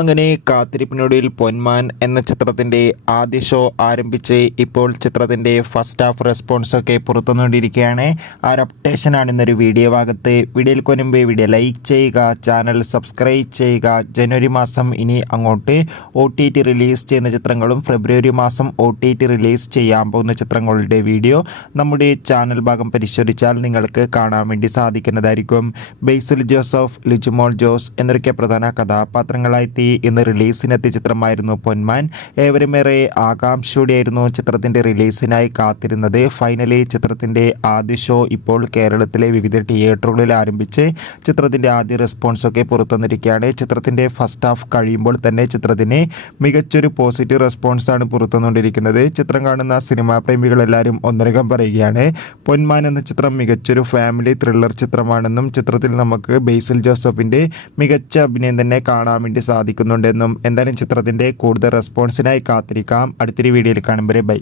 അങ്ങനെ കാത്തിരിപ്പിനൊടുവിൽ പൊന്മാൻ എന്ന ചിത്രത്തിൻ്റെ ആദ്യ ഷോ ആരംഭിച്ച് ഇപ്പോൾ ചിത്രത്തിൻ്റെ ഫസ്റ്റ് ഹാഫ് റെസ്പോൺസൊക്കെ പുറത്തുകൊണ്ടിരിക്കുകയാണ്. ആ ഒരു അപ്ഡേഷനാണ് ഇന്നൊരു വീഡിയോ ഭാഗത്ത്. വീഡിയോയിൽ കൊനുമ്പ് വീഡിയോ ലൈക്ക് ചെയ്യുക, ചാനൽ സബ്സ്ക്രൈബ് ചെയ്യുക. ജനുവരി മാസം ഇനി അങ്ങോട്ട് OTT റിലീസ് ചെയ്യുന്ന ചിത്രങ്ങളും ഫെബ്രുവരി മാസം OTT റിലീസ് ചെയ്യാൻ പോകുന്ന ചിത്രങ്ങളുടെ വീഡിയോ നമ്മുടെ ചാനൽ ഭാഗം പരിശോധിച്ചാൽ നിങ്ങൾക്ക് കാണാൻ വേണ്ടി സാധിക്കുന്നതായിരിക്കും. ബേസിൽ ജോസഫ്, ലിജുമോൾ ജോസ് എന്നൊക്കെ പ്രധാന കഥാപാത്രങ്ങളായി ഇന്ന് റിലീസിനെത്തിയ ചിത്രമായിരുന്നു പൊന്മാൻ. ഏവരുമേറെ ആകാംക്ഷയോടെയായിരുന്നു ചിത്രത്തിൻ്റെ റിലീസിനായി കാത്തിരുന്നത്. ഫൈനലി ചിത്രത്തിൻ്റെ ആദ്യ ഷോ ഇപ്പോൾ കേരളത്തിലെ വിവിധ തിയേറ്ററുകളിൽ ആരംഭിച്ച് ചിത്രത്തിൻ്റെ ആദ്യ റെസ്പോൺസൊക്കെ പുറത്തുവന്നിരിക്കുകയാണ്. ചിത്രത്തിൻ്റെ ഫസ്റ്റ് ഹാഫ് കഴിയുമ്പോൾ തന്നെ ചിത്രത്തിന് മികച്ചൊരു പോസിറ്റീവ് റെസ്പോൺസാണ് പുറത്തുവന്നുകൊണ്ടിരിക്കുന്നത്. ചിത്രം കാണുന്ന സിനിമാ പ്രേമികളെല്ലാവരും ഒന്നരകം പറയുകയാണ് പൊന്മാൻ എന്ന ചിത്രം മികച്ചൊരു ഫാമിലി ത്രില്ലർ ചിത്രമാണെന്നും ചിത്രത്തിൽ നമുക്ക് ബേസിൽ ജോസഫിൻ്റെ മികച്ച അഭിനയം തന്നെ കാണാൻ വേണ്ടി സാധിക്കുന്നുണ്ടെന്നും. എന്തായാലും ചിത്രത്തിൻ്റെ കൂടുതൽ റെസ്പോൺസിനായി കാത്തിരിക്കാം. അടുത്തൊരു വീഡിയോയിൽ കാണുമ്പോൾ ബൈ.